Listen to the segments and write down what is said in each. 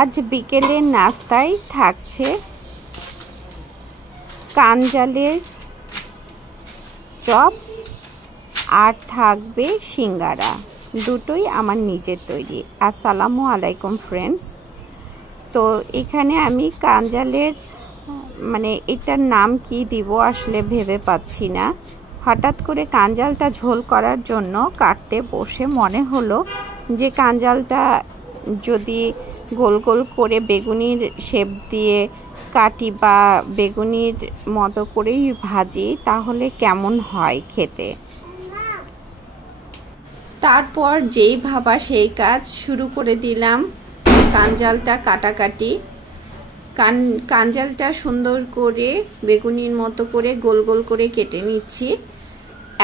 আজ বিকেলের নাস্তায় থাকছে কাঞ্জালের চপ আর থাকবে সিঙ্গারা, দুটোই আমার নিজের তৈরি। আসসালামু আলাইকুম ফ্রেন্ডস। তো এখানে আমি কাঞ্জালের এটার নাম কি দিব আসলে ভেবে পাচ্ছি না। হঠাৎ করে কাঞ্জালটা ঝোল করার জন্য কাটতে বসে মনে হলো যে কাঞ্জালটা যদি গোল গোল করে বেগুনির শেপ দিয়ে কাটি বা বেগুনির মতো করেই ভাজি তাহলে কেমন হয় খেতে। তারপর যেই ভাবা সেই কাজ শুরু করে দিলাম। কাঞ্জালটা কাটাকাটি, কাঞ্জালটা সুন্দর করে বেগুনির মতো করে গোল গোল করে কেটে নিচ্ছি।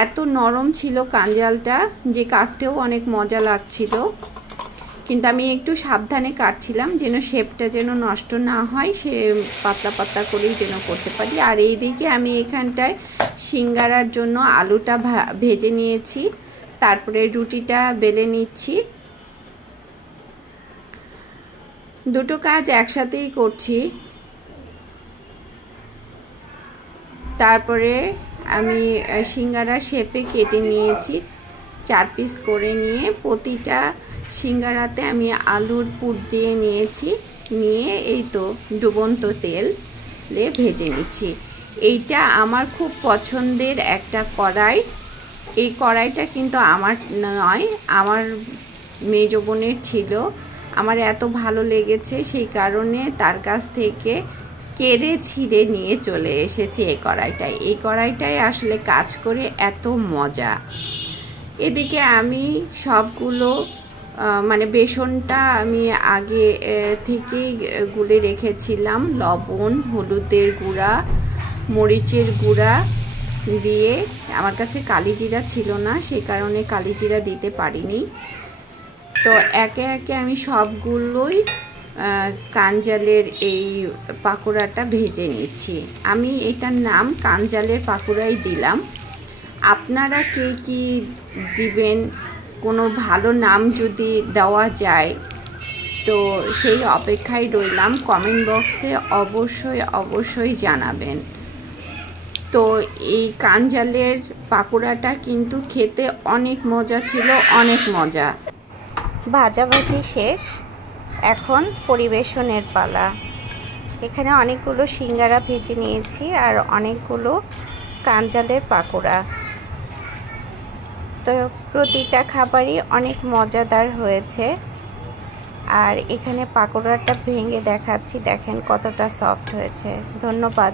এত নরম ছিল কাঞ্জালটা যে কাটতেও অনেক মজা লাগছিল, কিন্তু আমি একটু সাবধানে কাটছিলাম যেন শেপটা যেন নষ্ট না হয়, সে পাতলা পাতলা করেই যেন করতে পারি। আর এইদিকে আমি এখানটায় সিঙ্গারার জন্য আলুটা ভেজে নিয়েছি, তারপরে রুটিটা বেলে নিচ্ছি। দুটো কাজ একসাথেই করছি। তারপরে আমি সিঙ্গারা শেপে কেটে নিয়েছি, 4 পিস করে নিয়ে প্রতিটা সিঙ্গারাতে আমি আলুর পুর দিয়ে নিয়েছি, নিয়ে এই তো ডুবন্ত তেলে ভেজে নিচ্ছি। এইটা আমার খুব পছন্দের একটা কড়াই। এই কড়াইটা কিন্তু আমার নয়, আমার মেজ বোনের ছিল। আমার এত ভালো লেগেছে সেই কারণে তার কাছ থেকে কেড়ে ছিঁড়ে নিয়ে চলে এসেছি এই কড়াইটায়। এই কড়াইটায় আসলে কাজ করে এত মজা। এদিকে আমি সবগুলো বেসনটা আমি আগে থেকেই গুলে রেখেছিলাম, লবণ, হলুদের গুঁড়া, মরিচের গুঁড়া দিয়ে। আমার কাছে কালিজিরা ছিল না, সেই কারণে কালিজিরা দিতে পারিনি। তো একে একে আমি সবগুলোই কাঞ্জালের এই পাকোড়াটা ভেজে নিচ্ছি। আমি এটার নাম কাঞ্জালের পাকোড়াই দিলাম। আপনারা কে কি দিবেন, কোনো ভালো নাম যদি দেওয়া যায় তো সেই অপেক্ষায় রইলাম। কমেন্ট বক্সে অবশ্যই জানাবেন। তো এই কাঞ্জালের পাকোড়াটা কিন্তু খেতে অনেক মজা ছিল, অনেক মজা। ভাজাভাজি শেষ, এখন পরিবেশনের পালা। এখানে অনেকগুলো সিঙ্গারা ভেজে নিয়েছি আর অনেকগুলো কাঞ্জালের পাকোড়া। তো প্রতিটা খাবারই অনেক মজাদার হয়েছে। আর এখানে পাকোড়াটা ভেঙে দেখাচ্ছি, দেখেন কতটা সফট হয়েছে। ধন্যবাদ।